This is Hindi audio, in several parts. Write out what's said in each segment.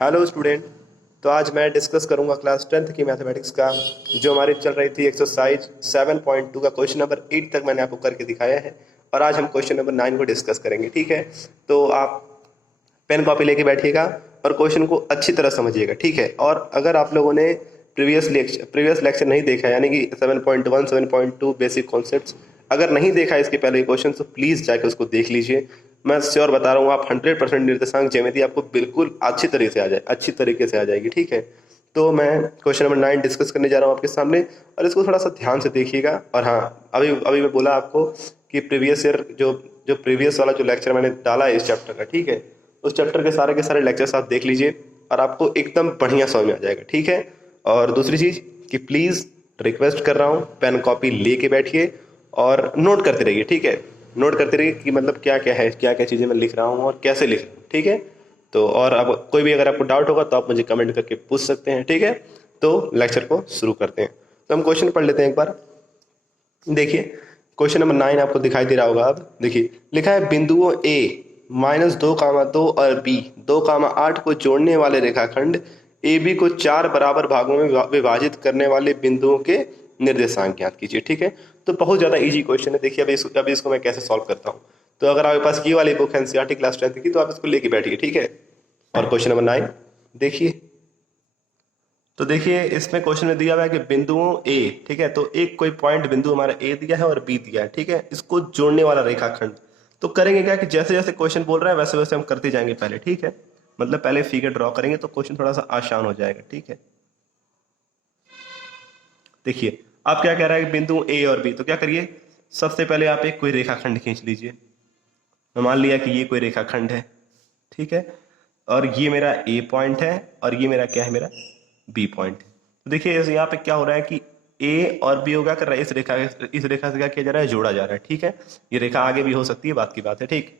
Hello student. तो आज मैं डिस्कस करूंगा क्लास 10th की मैथमेटिक्स का जो हमारी चल रही थी एक्सरसाइज 7.2 का क्वेश्चन नंबर 8 तक मैंने आपको करके दिखाया है और आज हम क्वेश्चन नंबर 9 को डिस्कस करेंगे। ठीक है, तो आप पेन कॉपी लेके बैठिएगा और क्वेश्चन को अच्छी तरह समझिएगा। ठीक है, और अगर आप लोगों ने प्रीवियस लेक्चर नहीं देखा यानी कि 7.1 7.2 बेसिक कॉन्सेप्ट्स अगर नहीं देखा इसके पहले क्वेश्चन तो प्लीज़ जाके उसको देख लीजिए। मैं श्योर बता रहा हूँ आप 100% निर्देशांक ज्यामिति आपको बिल्कुल अच्छी तरीके से आ जाए, अच्छी तरीके से आ जाएगी। ठीक है, तो मैं क्वेश्चन नंबर 9 डिस्कस करने जा रहा हूँ आपके सामने और इसको थोड़ा सा ध्यान से देखिएगा। और हाँ, अभी अभी मैं बोला आपको कि प्रीवियस ईयर जो जो प्रीवियस वाला जो लेक्चर मैंने डाला है इस चैप्टर का, ठीक है, उस चैप्टर के सारे लेक्चर्स आप देख लीजिए और आपको एकदम बढ़िया समझ में आ जाएगा। ठीक है, और दूसरी चीज़ कि प्लीज़ रिक्वेस्ट कर रहा हूँ पेन कॉपी लेके बैठिए और नोट करते रहिए। ठीक है, नोट करते रहिए कि मतलब क्या क्या है, क्या क्या चीज़ें मैं लिख रहा हूँ और कैसे लिख रहा हूँ। ठीक है, तो और अब कोई भी अगर आपको डाउट होगा तो आप मुझे कमेंट करके पूछ सकते हैं। ठीक है, तो लेक्चर को शुरू करते हैं। तो हम क्वेश्चन पढ़ लेते हैं एक बार। देखिए क्वेश्चन नंबर 9 आपको दिखाई दे रहा होगा। अब देखिए लिखा है बिंदुओं ए -2, 2 और बी 2, 8 को जोड़ने वाले रेखाखंड ए बी को 4 बराबर भागों में विभाजित करने वाले बिंदुओं के निर्देशांक ज्ञात कीजिए। ठीक है, तो बहुत ज़्यादा इजी क्वेश्चन है। देखिए अभी इसको मैं कैसे सॉल्व करता हूँ। तो अगर आपके पास ये वाली बुक है एनसीईआरटी क्लास 10th की तो आप इसको लेके बैठिए। ठीक है, और क्वेश्चन नंबर 9 देखिए। तो देखिए इसमें क्वेश्चन में दिया हुआ है कि बिंदुओं ए, ठीक है, तो एक कोई पॉइंट बिंदु हमारा ए दिया है और बी दिया है। ठीक है, इसको जोड़ने वाला रेखाखंड। तो करेंगे क्या कि जैसे जैसे क्वेश्चन बोल रहा है वैसे वैसे हम करते जाएंगे पहले। ठीक है, मतलब पहले फिगर ड्रॉ करेंगे तो क्वेश्चन थोड़ा सा आसान हो जाएगा। ठीक है, देखिए आप क्या कह रहा है कि बिंदु ए और बी, तो क्या करिए सबसे पहले आप एक कोई रेखाखंड खींच लीजिए। मैं मान लिया कि ये कोई रेखाखंड है। ठीक है, और ये मेरा ए पॉइंट है और ये मेरा क्या है, मेरा बी पॉइंट है। तो देखिए यहाँ पे क्या हो रहा है कि ए और बी हो गया कर रहा है इस रेखा से क्या किया जा रहा है, जोड़ा जा रहा है। ठीक है, ये रेखा आगे भी हो सकती है, बात की बात है। ठीक,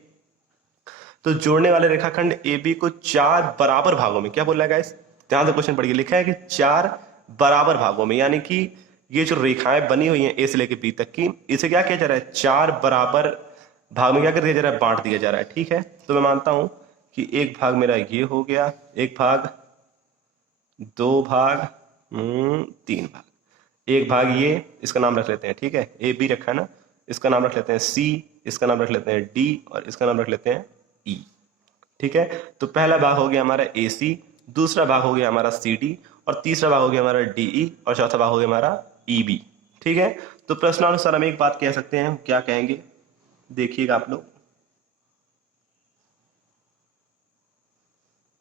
तो जोड़ने वाले रेखाखंड ए बी को 4 बराबर भागों में, क्या बोल रहा है गाइस, ध्यान से क्वेश्चन पढ़िए। लिखा है कि 4 बराबर भागों में, यानी कि ये जो रेखाएं बनी हुई हैं ए से लेकर बी तक की, इसे क्या किया जा रहा है, 4 बराबर भाग में क्या कर दिया जा रहा है, बांट दिया जा रहा है। ठीक है, तो मैं मानता हूं कि एक भाग मेरा ये हो गया, एक भाग, 2 भाग, 3 भाग, एक भाग ये, इसका नाम रख लेते हैं। ठीक है, ए बी रखा है ना, इसका नाम रख लेते हैं सी, इसका नाम रख लेते हैं डी और इसका नाम रख लेते हैं ई। ठीक है, तो पहला भाग हो गया हमारा ए सी, दूसरा भाग हो गया हमारा सी डी और तीसरा भाग हो गया हमारा डी ई और चौथा भाग हो गया हमारा ई बी। ठीक है, तो प्रश्नानुसार हम एक बात कह सकते हैं, क्या कहेंगे देखिएगा आप लोग।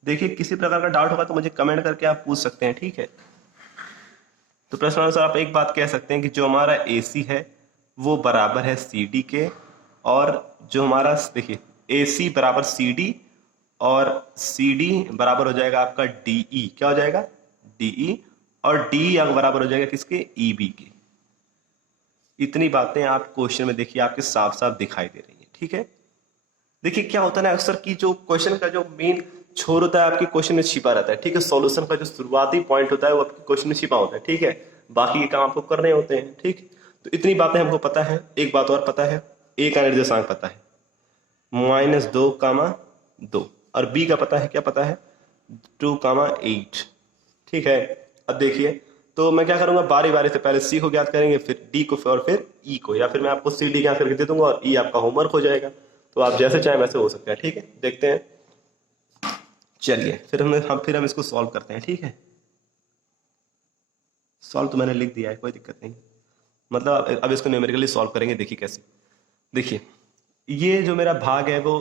देखिए किसी प्रकार का डाउट होगा तो मुझे कमेंट करके आप पूछ सकते हैं। ठीक है, तो प्रश्नानुसार आप एक बात कह सकते हैं कि जो हमारा ए सी है वो बराबर है सी डी के, और जो हमारा देखिए ए सी बराबर सी डी और सी डी बराबर हो जाएगा आपका डी ई, क्या हो जाएगा, डी ई, और डी बराबर हो जाएगा किसके, ई बी के। इतनी बातें आप क्वेश्चन में देखिए आपके साफ साफ दिखाई दे रही है। ठीक है, देखिए क्या होता है ना, अक्सर की जो क्वेश्चन का जो मेन छोर होता है आपके क्वेश्चन में छिपा रहता है। ठीक है, सॉल्यूशन का जो शुरुआती पॉइंट होता है वो आपके क्वेश्चन में छिपा होता है। ठीक है, बाकी के काम आपको करने होते हैं। ठीक, तो इतनी बातें हमको पता है। एक बात और पता है, ए का निर्देशांक पता है -2, 2, और बी का पता है, क्या पता है, 2, 8। ठीक है, अब देखिए तो मैं क्या करूंगा, बारी बारी से पहले सी को ज्ञात करेंगे, फिर डी को, और फिर ई को, या फिर मैं आपको सी डी ज्ञात करके दे दूंगा और ई आपका होमवर्क हो जाएगा। तो आप जैसे चाहें वैसे हो सकता है। ठीक है, देखते हैं, चलिए फिर हम इसको सॉल्व करते हैं। ठीक है, सॉल्व तो मैंने लिख दिया है, कोई दिक्कत नहीं। मतलब अब इसको न्यूमेरिकली सॉल्व करेंगे। देखिए कैसे, देखिए ये जो मेरा भाग है वो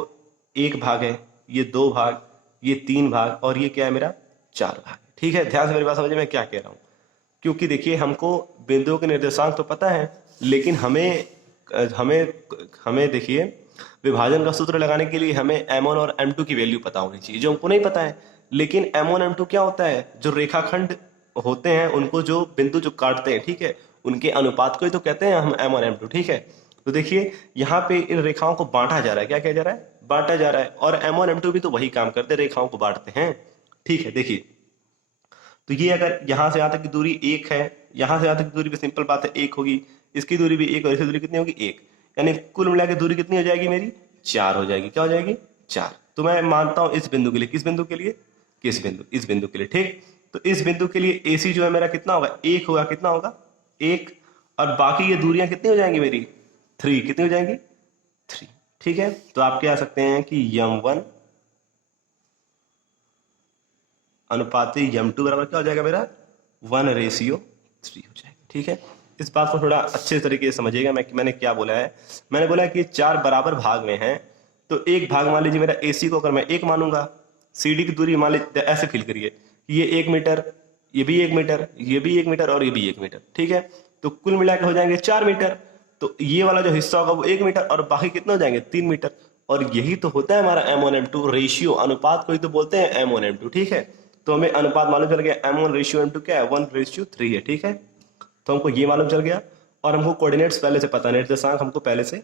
एक भाग है, ये 2 भाग, ये 3 भाग और ये क्या है, मेरा 4 भाग। ठीक है, ध्यान से मेरी बात समझिए मैं क्या कह रहा हूँ। क्योंकि देखिए हमको बिंदुओं के निर्देशांक तो पता है, लेकिन हमें हमें हमें देखिए विभाजन का सूत्र लगाने के लिए हमें m1 और m2 की वैल्यू पता होनी चाहिए, जो हमको नहीं पता है। लेकिन m1 m2 क्या होता है, जो रेखाखंड होते हैं उनको, जो बिंदु जो काटते हैं, ठीक है, उनके अनुपात को ही तो कहते हैं हम m1 m2। ठीक है, तो देखिए यहाँ पे इन रेखाओं को बांटा जा रहा है, क्या किया जा रहा है, बांटा जा रहा है, और m1 m2 भी तो वही काम करते हैं, रेखाओं को बांटते हैं। ठीक है, देखिए तो ये अगर यहाँ से यहाँ तक की दूरी 1 है, यहाँ से यहाँ तक की दूरी भी सिंपल बात है 1 होगी, इसकी दूरी भी 1 और इसकी दूरी कितनी होगी, 1, यानी कुल मिला के दूरी कितनी हो जाएगी, मेरी 4 हो जाएगी। क्या हो जाएगी, 4। तो मैं मानता हूं इस बिंदु के लिए, किस बिंदु के लिए, किस बिंदु, इस बिंदु के लिए, ठीक। तो इस बिंदु के लिए AC जो है मेरा कितना होगा, 1 होगा, कितना होगा 1, और बाकी ये दूरियां कितनी हो जाएंगी मेरी 3, कितनी हो जाएंगी 3, ठीक है। तो आप क्या सकते हैं कि m1 अनुपाती m2 बराबर क्या हो जाएगा मेरा 1:3 हो जाएगा, ठीक है। इस बात को थोड़ा अच्छे तरीके से समझिएगा। मैंने क्या बोला है, मैंने बोला है कि 4 बराबर भाग में हैं, तो एक भाग मान लीजिए मेरा AC को अगर मैं 1 मानूंगा, CD की दूरी मान लीजिए, ऐसे फील करिए कि ये 1 मीटर, ये भी 1 मीटर, ये भी 1 मीटर और ये भी 1 मीटर, ठीक है। तो कुल मिला के हो जाएंगे 4 मीटर। तो ये वाला जो हिस्सा होगा वो 1 मीटर और बाकी कितना हो जाएंगे 3 मीटर। और यही तो होता है हमारा M1 M2 रेशियो, अनुपात को ही तो बोलते हैं M1 M2, ठीक है। तो हमें अनुपात मालूम चल गया, M1 रेशियो M2 क्या है 1:3 है, ठीक है। तो हमको ये मालूम चल गया और हमको कोऑर्डिनेट्स पहले से पता है, निर्देशांक हमको पहले से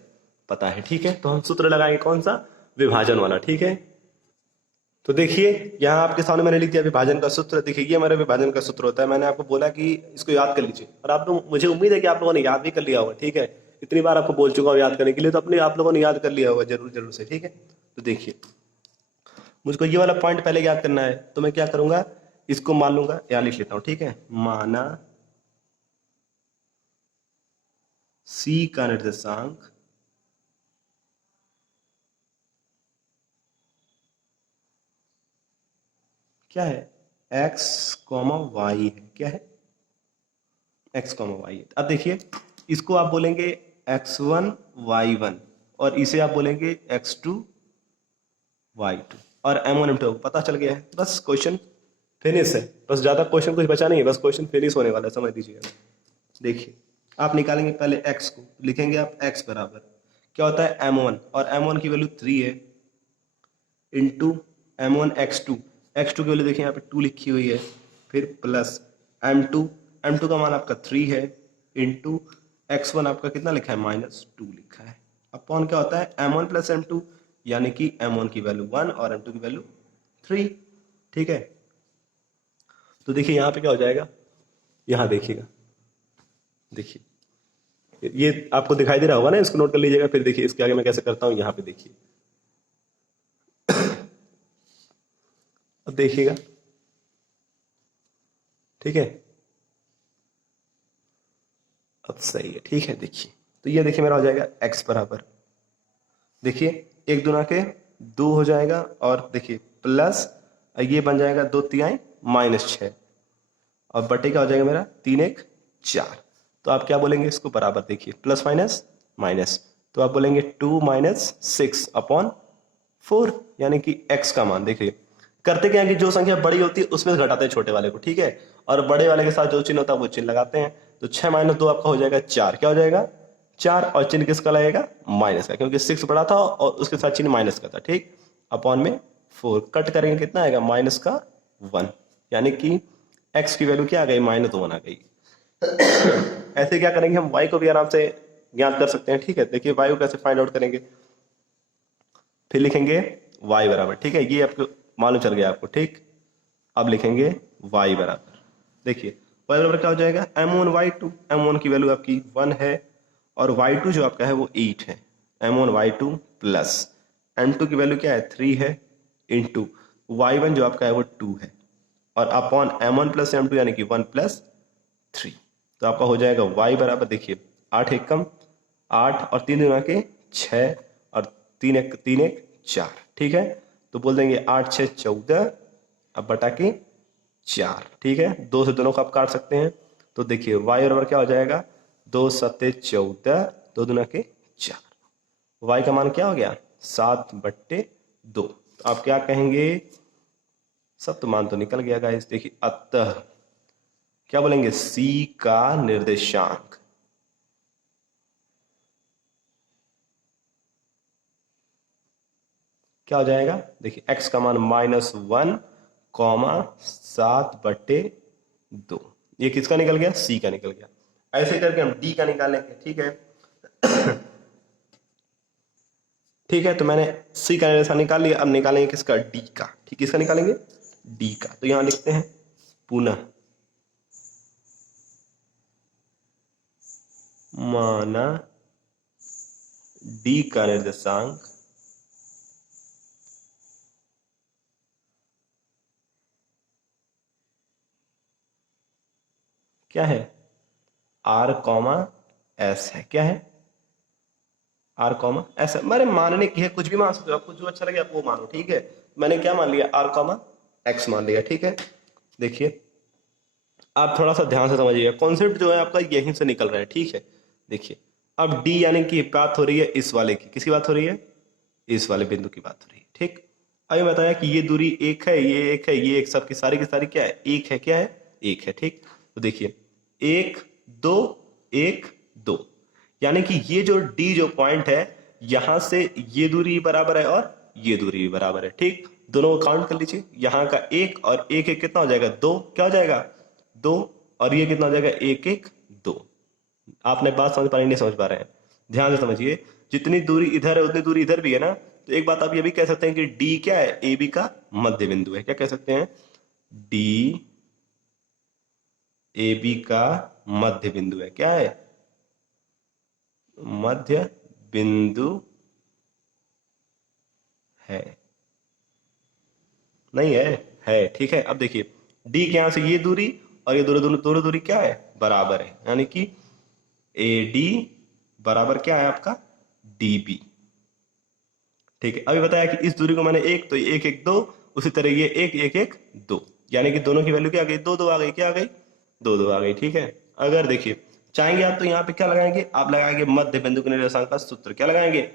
पता है, ठीक है। तो हम सूत्र लगाएंगे कौन सा, विभाजन वाला, ठीक है। तो देखिए यहाँ आपके सामने मैंने लिख दिया विभाजन का सूत्र। देखिए ये हमारा विभाजन का सूत्र होता है। मैंने आपको बोला कि इसको याद कर लीजिए, और आप लोग, मुझे उम्मीद है कि आप लोगों ने याद भी कर लिया होगा, ठीक है। इतनी बार आपको बोल चुका हूँ याद करने के लिए, तो अपने आप लोगों ने याद कर लिया होगा जरूर जरूर से, ठीक है। तो देखिए मुझको ये वाला पॉइंट पहले याद करना है, तो मैं क्या करूंगा, इसको मान लूंगा, यहाँ लिख लेता हूँ, ठीक है। माना C का निर्देशांक क्या है, x, y है, क्या है x, y है। अब देखिए इसको आप बोलेंगे x1 y1 और इसे आप बोलेंगे x2 y2 और M1 M2 पता चल गया है। बस क्वेश्चन फिनिश है, बस ज्यादा क्वेश्चन कुछ बचा नहीं है, बस क्वेश्चन फिनिश होने वाला है, समझ लीजिएगा। देखिए आप निकालेंगे पहले x को, लिखेंगे आप x बराबर क्या होता है M1, और M1 की वैल्यू 3 है, इंटू M1 x2, x2 की वैल्यू देखिए यहाँ पे 2 लिखी हुई है, फिर प्लस M2 का मान आपका 3 है, इंटू x1 आपका कितना लिखा है -2 लिखा है, अपॉन क्या होता है M1 प्लस M2, यानी कि M1 की वैल्यू 1 और M2 की वैल्यू 3, ठीक है। तो देखिए यहाँ पे क्या हो जाएगा, यहाँ देखिएगा, देखिए ये आपको दिखाई दे रहा होगा ना, इसको नोट कर लीजिएगा। फिर देखिए इसके आगे मैं कैसे करता हूँ, यहाँ पे देखिए, अब देखिएगा, ठीक है। अब सही है, ठीक है। देखिए तो ये देखिए मेरा हो जाएगा x बराबर, देखिए 1 दूना के 2 हो जाएगा, और देखिए प्लस ये बन जाएगा 2 तिहाई -6, और बटे क्या हो जाएगा मेरा 3 1 4। तो आप क्या बोलेंगे इसको बराबर, देखिए प्लस माइनस माइनस, तो आप बोलेंगे 2 -6 अपॉन 4, यानी कि x का मान। देखिए करते क्या है कि जो संख्या बड़ी होती है उसमें से घटाते हैं छोटे वाले को, ठीक है, और बड़े वाले के साथ जो चिन्ह होता है वो चिन्ह लगाते हैं। तो 6 - 2 आपका हो जाएगा 4, क्या हो जाएगा 4, और चिन्ह किसका लगेगा माइनस का, क्योंकि 6 बड़ा था और उसके साथ चिन्ह माइनस का था, ठीक। अपॉन में 4 कट करेंगे, कितना आएगा -1, यानी कि x की वैल्यू क्या आ गई -1 आ गई। ऐसे क्या करेंगे हम y को भी आराम से ज्ञात कर सकते हैं, ठीक है। देखिए y को कैसे फाइंड आउट करेंगे, फिर लिखेंगे y बराबर, ठीक है, ये आपको मालूम चल गया आपको, ठीक। अब लिखेंगे y बराबर, देखिए y बराबर क्या हो जाएगा M1 y2, M1 की वैल्यू आपकी 1 है और y2 जो आपका है वो 8 है, M1 y2 प्लस M2 की वैल्यू क्या है 3 है, इंटू y1 जो आपका है वो 2 है, और अपॉन M1 प्लस M2 यानी कि 1 + 3। तो आपका हो जाएगा y बराबर, देखिए 8 1 कम 8 और 3 दूना के 6 और 3 1 4, ठीक है। तो बोल देंगे 8 6 14, अब बटा के 4, ठीक है। 2 से दोनों को आप काट सकते हैं, तो देखिए y बराबर क्या हो जाएगा 2 7 14, 2 दूना के 4, y का मान क्या हो गया 7/2। तो आप क्या कहेंगे, सब तो मान तो निकल गया गाइस। देखिए अतः क्या बोलेंगे C का निर्देशांक क्या हो जाएगा, देखिए x का मान -1, 7/2, ये किसका निकल गया C का निकल गया। ऐसे करके हम D का निकालेंगे, ठीक है। ठीक है, तो मैंने C का निर्देशांक निकाल लिया, अब निकालेंगे किसका D का, ठीक, किसका निकालेंगे D का। तो यहां लिखते हैं पुनः माना D का निर्देशांक क्या है, आर कॉमा एस है, क्या है, आर कॉमा एस है। मैंने मानने की है, कुछ भी मान सकते हो, आपको जो अच्छा लगे आप वो मानो, ठीक है। मैंने क्या मान लिया, आर कॉमा एक्स मान लिया, ठीक है। देखिए आप थोड़ा सा ध्यान से समझिएगा, कॉन्सेप्ट जो है आपका यहीं से निकल रहा है, ठीक है। देखिए अब डी यानी कि बात हो रही है इस वाले की, किसकी बात हो रही है, इस वाले बिंदु की बात हो रही है, ठीक। अभी बताया कि ये दूरी एक है, ये एक है, ये एक, सब की सारी क्या है, एक है, क्या है, एक है, ठीक। तो देखिए एक दो, एक दो, यानी कि ये जो डी जो पॉइंट है, यहां से ये दूरी बराबर है और ये दूरी भी बराबर है, ठीक। दोनों को काउंट कर लीजिए, यहाँ का एक और एक एक कितना हो जाएगा, दो, क्या हो जाएगा, दो, और ये कितना हो जाएगा, एक एक दो। आपने बात समझ पा रहे, नहीं समझ पा रहे हैं, ध्यान से समझिए। जितनी दूरी इधर है उतनी दूरी इधर भी है ना, तो एक बात आप ये भी कह सकते हैं कि डी क्या है, ए बी का मध्य बिंदु है, क्या कह सकते हैं, डी ए बी का मध्य बिंदु है, क्या है, मध्य बिंदु है, नहीं है, ठीक है। अब देखिए डी के यहां से ये दूरी और ये दोनों दोनों दोनों दूरी क्या है, बराबर है, यानी कि ए डी बराबर क्या है आपका, डी बी, ठीक है। अभी बताया कि इस दूरी को मैंने एक, तो एक एक दो, उसी तरह ये एक एक एक दो, यानी कि दोनों की वैल्यू क्या आ गई, दो दो आ गई, क्या आ गई, दो दो आ गई, ठीक है। अगर देखिए चाहेंगे आप तो यहाँ पे क्या लगाएंगे, आप लगाएंगे मध्य बिंदु के निर्देशांक का सूत्र, क्या लगाएंगे,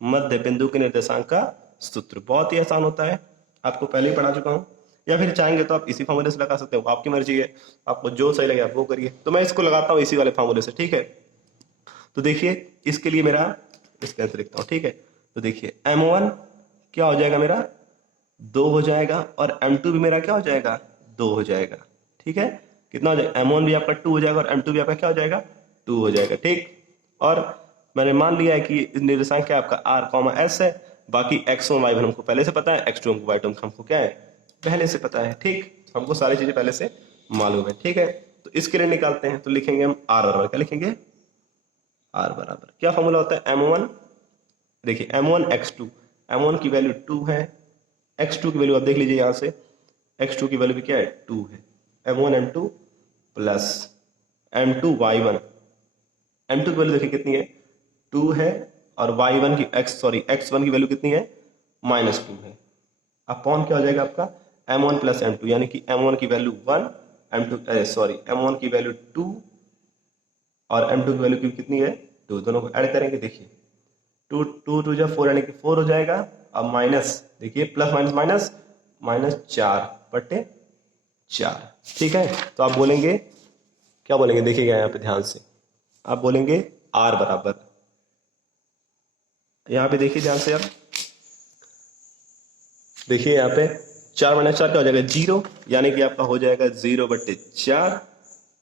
मध्य बिंदु के निर्देशांक का सूत्र, बहुत ही आसान होता है, आपको पहले ही पढ़ा चुका हूँ। या फिर चाहेंगे तो आप इसी फॉर्मूले से लगा सकते हो, आपकी मर्जी है, आपको जो सही लगे आप वो करिए। तो मैं इसको लगाता हूँ इसी वाले फॉर्मूले से, ठीक है। तो देखिए इसके लिए मेरा इसके अंदर लिखता हूँ, ठीक है। तो देखिए M1 क्या हो जाएगा मेरा, दो हो जाएगा, और M2 भी मेरा क्या हो जाएगा, दो हो जाएगा, ठीक है। कितना हो जाएगा, M1 भी आपका टू हो जाएगा और M2 भी आपका क्या हो जाएगा, टू हो जाएगा, ठीक। और मैंने मान लिया है कि निर्देशांक क्या है आपका आर कॉमा एस है, बाकी x1 y1 हमको पहले से पता है, x2 हमको y2 हमको क्या है, पहले से पता है, ठीक। हमको सारी चीजें पहले से मालूम है, ठीक है। तो इसके लिए निकालते हैं, तो लिखेंगे हम आर बराबर, क्या लिखेंगे, आर बराबर क्या फॉर्मूला होता है, M1, देखिए M1 x2, M1 की वैल्यू 2 है, x2 की वैल्यू आप देख लीजिए यहां से, x2 की वैल्यू भी क्या है, 2 है, M1 M2 plus M2 Y1, M2 की वैल्यू देखिए कितनी है, 2 है, और Y1 की x1 की वैल्यू कितनी है, -2 है, अपॉन क्या हो जाएगा आपका, M1 प्लस M2, यानी कि M1 की वैल्यू 1, M1 की वैल्यू 2 और M2 की वैल्यू कितनी है, 2, दोनों को ऐड करेंगे, देखिए टू टू टू जब 4 यानी कि 4 हो जाएगा, अब माइनस, देखिए प्लस माइनस माइनस, -4/4, ठीक है। तो आप बोलेंगे, क्या बोलेंगे, देखिएगा यहाँ पे ध्यान से, आप बोलेंगे आर बराबर, यहाँ पे देखिए ध्यान से आप देखिए, यहाँ पे 4 - 4 क्या हो जाएगा, 0, यानी कि आपका हो जाएगा 0/4,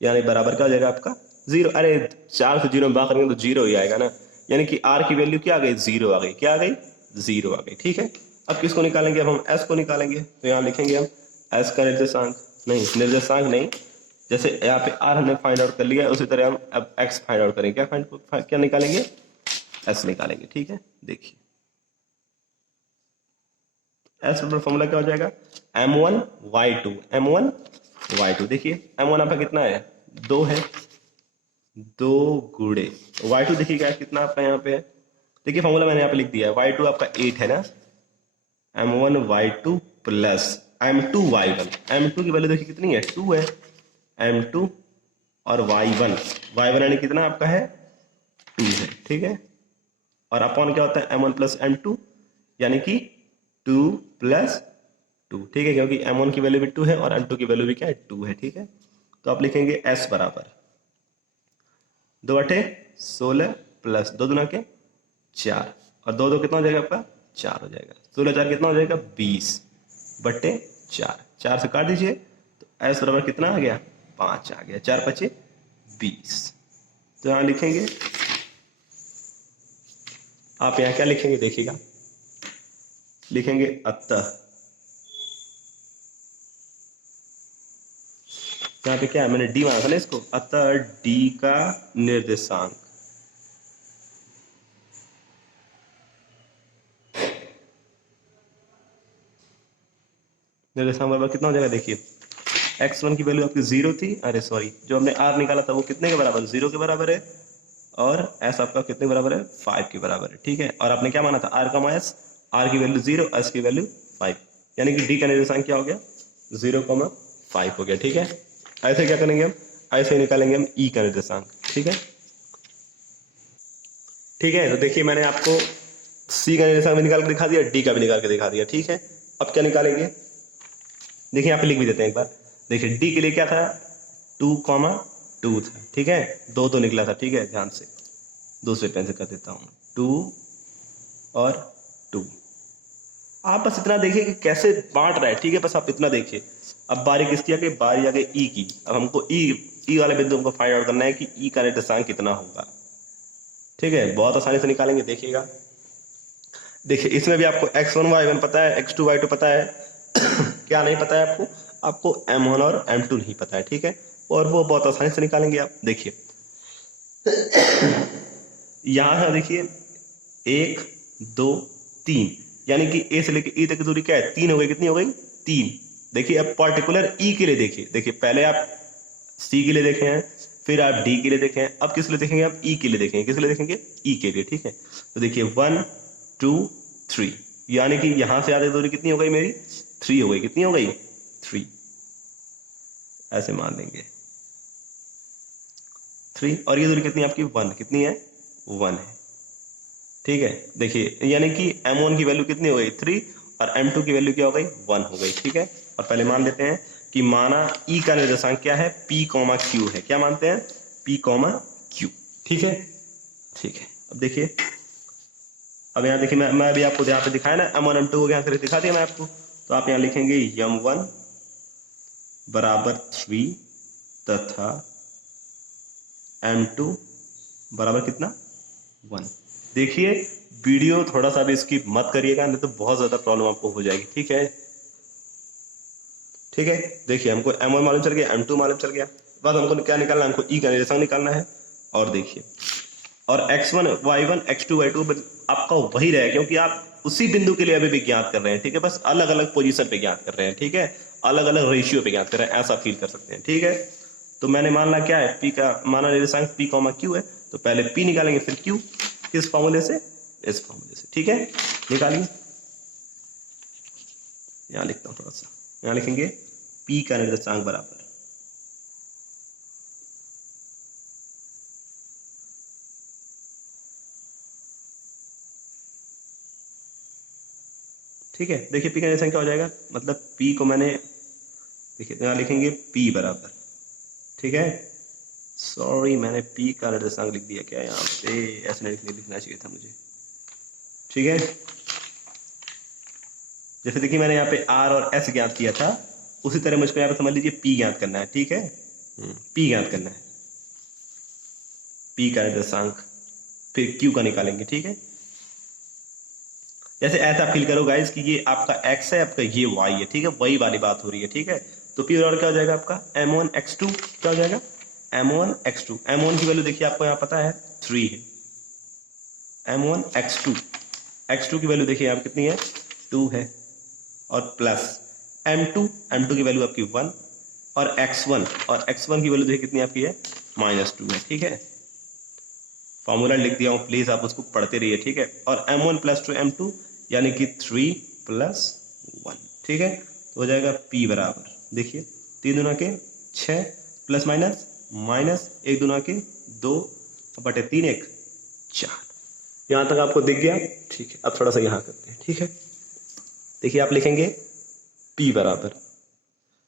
यानी बराबर क्या हो जाएगा आपका 0। अरे 4 से 0 में भाग करेंगे तो 0 ही आएगा ना, यानी कि आर की वैल्यू क्या आ गई, 0 आ गई, क्या आ गई, 0 आ गई, ठीक है। अब किसको निकालेंगे, अब हम एस को निकालेंगे, तो यहाँ लिखेंगे हम एस का निर्देशांक, नहीं निर्देशांक नहीं, जैसे यहाँ पे आर हमने फाइंड आउट कर लिया, उसी तरह हम अब एक्स फाइंड आउट करेंगे, क्या निकालेंगे, एस निकालेंगे, ठीक है। देखिए एस बराबर फॉर्मूला क्या हो जाएगा, M1 Y2, देखिए M1 आपका कितना है, 2 है, 2 गुणे Y2 देखिए क्या कितना आपका यहाँ पे है, देखिए फॉर्मूला मैंने यहाँ पे लिख दिया है, Y2 आपका 8 है ना, M1 Y2 प्लस M2 की वैल्यू देखिए कितनी है, 2 है, M2 और Y1 यानी कितना आपका है, 2 है, ठीक है। और अपॉन क्या होता है, M1 प्लस M2, यानी कि 2 प्लस 2, ठीक है, क्योंकि M1 की वैल्यू भी 2 है और M2 की वैल्यू भी क्या है, 2 है, ठीक है। तो आप लिखेंगे S बराबर 2/16 प्लस 2 दूना के 4, और 2 2 कितना हो जाएगा आपका, 4 हो जाएगा, 16 4 कितना हो जाएगा, 20/4, 4 से काट दीजिए, तो S बराबर कितना आ गया, 5 आ गया, 4 5 20। तो यहाँ लिखेंगे, आप यहाँ क्या लिखेंगे देखिएगा, लिखेंगे अतः, यहाँ पे क्या है, मैंने डी माना था ना इसको, अतः डी का निर्देशांक बराबर कितना हो जाएगा, देखिए x1 की वैल्यू आपकी 0 थी, अरे सॉरी, जो हमने r निकाला था वो कितने के बराबर, 0 के बराबर है, और s आपका कितने के बराबर है, 5 के बराबर है, ठीक है। और आपने क्या माना था, r का माइनस, r की वैल्यू 0, s की वैल्यू 5, यानी कि d का निर्देशांक क्या हो गया, 0,5 हो गया, ठीक है। ऐसे क्या करेंगे हम, ऐसे ही निकालेंगे हम e का निर्देशांक, ठीक है। ठीक है, तो देखिए मैंने आपको c का निर्देशांक भी निकाल के दिखा दिया, d का भी निकाल के दिखा दिया, ठीक है। अब क्या निकालेंगे, देखिए यहाँ पे लिख भी देते हैं एक बार। देखिए d के लिए क्या था, 2,2 था, ठीक है, 2 तो निकला था, ठीक है, ध्यान से दूसरे पेन से कर देता हूँ, 2 और 2। आप बस इतना देखिए कि कैसे बांट रहा है, ठीक है, बस आप इतना देखिए। अब बारी किसकी आ गई, बारी आ गई ई की। अब हमको ई वाले बिंदु हमको फाइंड आउट करना है कि ई का निर्देशांक कितना होगा, ठीक है, बहुत आसानी से निकालेंगे, देखिएगा। देखिए इसमें भी आपको x1 y1 पता है, x2 y2 पता है क्या नहीं पता है आपको, आपको m1 और m2 नहीं पता है, ठीक है, और वो बहुत आसानी से निकालेंगे आप। देखिए यहां से देखिए 1 2 3, यानी कि ए से लेके ई तक की दूरी क्या है, 3 हो गई, कितनी हो गई, 3। देखिए अब पर्टिकुलर ई के लिए देखिए, देखिए पहले आप सी के लिए देखे हैं, फिर आप डी के लिए देखे हैं, अब किस लिए देखेंगे, आप ई के लिए देखेंगे, किस लिए देखेंगे, ई के लिए, ठीक है। तो देखिए 1 2 3, यानी कि यहां से आगे दूरी कितनी हो गई मेरी, 3 हो गई, कितनी हो गई, 3, ऐसे मान लेंगे 3, और ये दूरी कितनी आपकी 1, कितनी है, 1 है, ठीक है। देखिए यानी कि m1 की वैल्यू कितनी हो गई, 3, और m2 की वैल्यू क्या हो गई, 1 हो गई, ठीक है। और पहले मान लेते हैं कि माना E का निर्देशांक क्या है, P, Q है, क्या मानते हैं, P, Q, ठीक है, ठीक है। अब देखिए, अब यहाँ देखिए मैं अभी आपको यहाँ पे दिखाया ना, m1 m2 हो गया, फिर दिखा दिया मैं आपको। तो आप यहाँ लिखेंगे m1 बराबर 3 तथा m2 बराबर कितना, 1। देखिए वीडियो थोड़ा सा भी इसकी मत करिएगा, नहीं तो बहुत ज्यादा प्रॉब्लम आपको हो जाएगी, ठीक है, ठीक है। देखिए हमको m1 मालूम चल गया, m2 मालूम चल गया, बस हमको क्या निकालना है, हमको E का निर्देशांक निकालना है। और देखिए, और x1 y1 x2 y2 आपका वही रहेगा, क्योंकि आप उसी बिंदु के लिए अभी भी ज्ञात कर रहे हैं, ठीक है, बस अलग अलग पोजीशन पे ज्ञात कर रहे हैं, ठीक है, अलग अलग रेशियो पे ज्ञात कर रहे हैं, ऐसा फील कर सकते हैं, ठीक है। तो मैंने मानना क्या है, P का माना निर्देशांक P, Q है, तो पहले P निकालेंगे फिर Q, किस फॉर्मूले से, इस फॉर्मूले से, ठीक है। निकालिए, यहां लिखता हूं थोड़ा सा, यहां लिखेंगे P का निर्देशांक बराबर, ठीक है। देखिए P का निर्देशांक क्या हो जाएगा, मतलब P को मैंने, देखिए यहां लिखेंगे P बराबर, ठीक है, सॉरी मैंने P का निर्देशांक लिख दिया क्या यहाँ पे, ऐसे नहीं लिखना चाहिए था मुझे, ठीक है। जैसे देखिए मैंने यहाँ पे R और S ज्ञात किया था, उसी तरह मुझको यहाँ पे समझ लीजिए P ज्ञात करना है, ठीक है, P ज्ञात करना है, P का निर्देशांक, फिर Q का निकालेंगे, ठीक है। जैसे ऐसा फील करो गाइस कि ये आपका x है, आपका ये y है, ठीक है, वही वाली बात हो रही है, ठीक है। तो P और क्या हो जाएगा आपका m1 x2, क्या हो जाएगा m1 x2, m1 की वैल्यू देखिए आपको यहाँ पता है 3 है, m1 x2 की वैल्यू देखिए यहाँ कितनी है, 2 है, और प्लस m2 की वैल्यू आपकी 1, और x1 की वैल्यू देखिए कितनी आपकी है, -2 है, ठीक है। फॉर्मूला लिख दिया हूं, प्लीज आप उसको पढ़ते रहिए, ठीक है। और m1 + 2 m2 यानी कि 3 + 1, ठीक है, तो हो जाएगा P बराबर, देखिए 3 दूना के 6 प्लस माइनस माइनस 1 दूना के 2 बटे 3 1 4, यहां तक आपको दिख गया, ठीक है। अब थोड़ा सा यहां करते हैं, ठीक है। देखिए आप लिखेंगे P बराबर,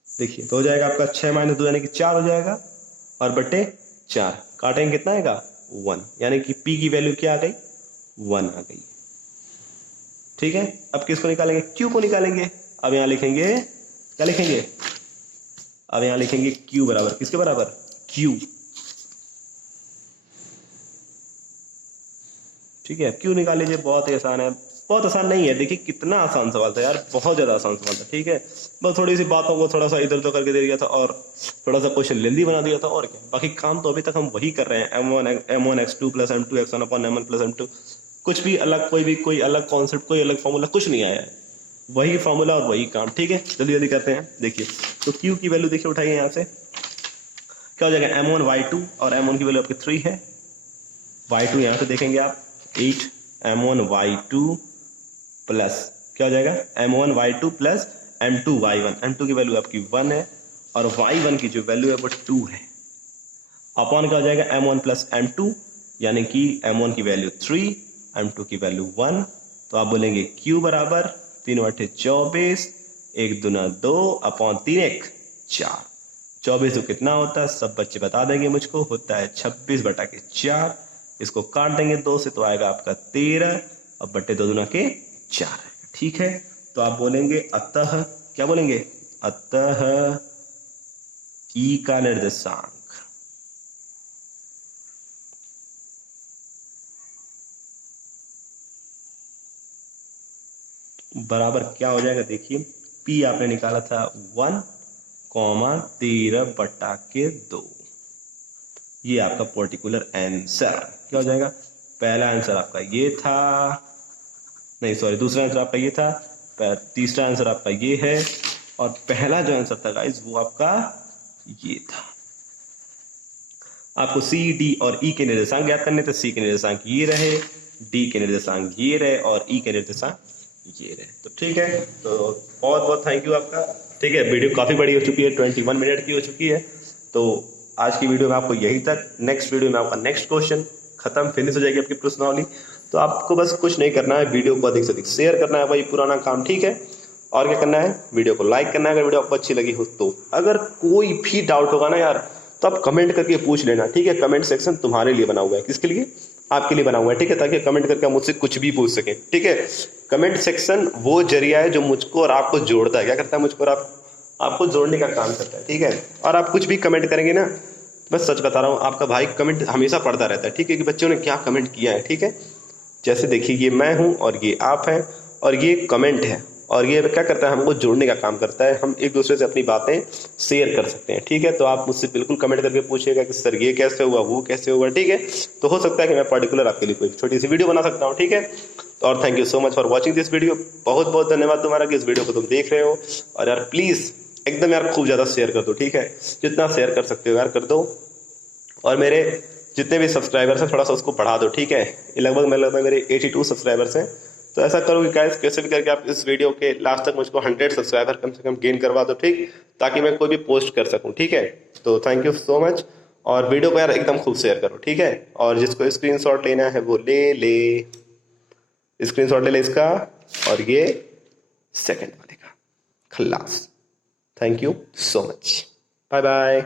देखिए तो हो जाएगा आपका 6 - 2 यानी कि 4 हो जाएगा, और बटे 4 काटेंगे कितना आएगा, 1, यानी कि P की वैल्यू क्या आ गई, 1 आ गई, ठीक है। अब किसको निकालेंगे, Q को निकालेंगे। अब यहां लिखेंगे, क्या लिखेंगे, अब यहां लिखेंगे Q बराबर, किसके बराबर, Q, ठीक है। Q निकाल लीजिए, बहुत ही आसान है, बहुत आसान नहीं है, देखिए कितना आसान सवाल था यार, बहुत ज्यादा आसान सवाल था, ठीक है। बस थोड़ी सी बातों को थोड़ा सा इधर उधर करके दे दिया था, और थोड़ा सा क्वेश्चन लेंदी बना दिया था, और क्या, बाकी काम तो अभी तक हम वही कर रहे हैं, m1 x2 + m2 x1 / m1 + m2, कुछ भी अलग, कोई अलग कॉन्सेप्ट, कोई अलग फॉर्मूला कुछ नहीं आया है, वही फॉर्मूला और वही काम। ठीक है, जल्दी जल्दी करते हैं। देखिए तो Q की वैल्यू देखिए उठाइए यहाँ से, क्या हो जाएगा M1 Y2 और M1 की वैल्यू आपकी 3 है। Y2 यहाँ से देखेंगे आप 8 M1 Y2 प्लस क्या हो जाएगा M1 Y2 plus M2 Y1। M2 की वैल्यू आपकी 1 है और Y1 की जो वैल्यू है वो 2 है। अपॉन क्या हो जाएगा M1 प्लस M2, यानी कि M1 की वैल्यू 3, M2 की वैल्यू 1। तो आप बोलेंगे Q बराबर 3 बटे 24, 1 दूना 2 अपॉन 3 1 4। 24 तो कितना होता है, सब बच्चे बता देंगे मुझको, होता है 26 बटा के 4। इसको काट देंगे 2 से तो आएगा आपका 13 और बटे 2 दूना के 4। ठीक है, तो आप बोलेंगे अतः, क्या बोलेंगे, अतः ई का निर्देशांक बराबर क्या हो जाएगा। देखिए P आपने निकाला था 1, 13 बटा के 2। ये आपका पर्टिकुलर आंसर क्या हो जाएगा। पहला आंसर आपका ये था, नहीं सॉरी, दूसरा आंसर आपका ये था, तीसरा आंसर आपका ये है और पहला जो आंसर था गाइस वो आपका ये था। आपको C, D और E के निर्देशांक ज्ञात करने थे। C के निर्देशांक ये रहे, D के निर्देशांक ये रहे और E के निर्देशांक ये रहे। तो ठीक है, तो बहुत बहुत थैंक यू आपका। ठीक है, वीडियो काफ़ी बड़ी हो चुकी है, 21 मिनट की हो चुकी है। तो आज की वीडियो में आपको यही तक। नेक्स्ट वीडियो में आपका नेक्स्ट क्वेश्चन खत्म, फिनिश हो जाएगी आपकी प्रश्नावली। तो आपको बस कुछ नहीं करना है, वीडियो को अधिक से अधिक शेयर करना है, वही पुराना काम। ठीक है, और क्या करना है, वीडियो को लाइक करना है अगर वीडियो आपको अच्छी लगी हो तो। अगर कोई भी डाउट होगा ना यार तो आप कमेंट करके पूछ लेना। ठीक है, कमेंट सेक्शन तुम्हारे लिए बना हुआ है, किसके लिए, आपके लिए बना हुआ है। ठीक है, ताकि कमेंट करके आप मुझसे कुछ भी पूछ सकें। ठीक है, कमेंट सेक्शन वो जरिया है जो मुझको और आपको जोड़ता है। क्या करता है, मुझको और आपको जोड़ने का काम करता है। ठीक है, और आप कुछ भी कमेंट करेंगे ना, बस सच बता रहा हूँ, आपका भाई कमेंट हमेशा पढ़ता रहता है। ठीक है, कि बच्चों ने क्या कमेंट किया है। ठीक है, जैसे देखिए ये मैं हूँ और ये आप हैं और ये कमेंट है और ये क्या करता है, हमको जोड़ने का काम करता है। हम एक दूसरे से अपनी बातें शेयर कर सकते हैं। ठीक है, तो आप मुझसे बिल्कुल कमेंट करके पूछिएगा कि सर ये कैसे हुआ, वो कैसे हुआ। ठीक है, तो हो सकता है कि मैं पर्टिकुलर आपके लिए कोई छोटी सी वीडियो बना सकता हूँ। ठीक है, और thank you so much for watching this video. बहुत बहुत धन्यवाद तुम्हारा कि इस वीडियो को तुम देख रहे हो। और यार प्लीज़ एकदम यार खूब ज़्यादा शेयर कर दो। ठीक है, जितना शेयर कर सकते हो यार कर दो। और मेरे जितने भी सब्सक्राइबर्स हैं थोड़ा सा उसको बढ़ा दो। ठीक है, ये लगभग मेरे 82 सब्सक्राइबर्स हैं। तो ऐसा करो कि गाइस कैसे भी करके आप इस वीडियो के लास्ट तक मुझको 100 सब्सक्राइबर कम से कम गेन करवा दो। ठीक, ताकि मैं कोई भी पोस्ट कर सकूं। ठीक है, तो थैंक यू सो मच। और वीडियो को यार एकदम खूब शेयर करो। ठीक है, और जिसको स्क्रीनशॉट लेना है वो ले ले, स्क्रीनशॉट ले ले इसका और ये सेकंड वाले का। खल्लास। Thank you so much, bye bye.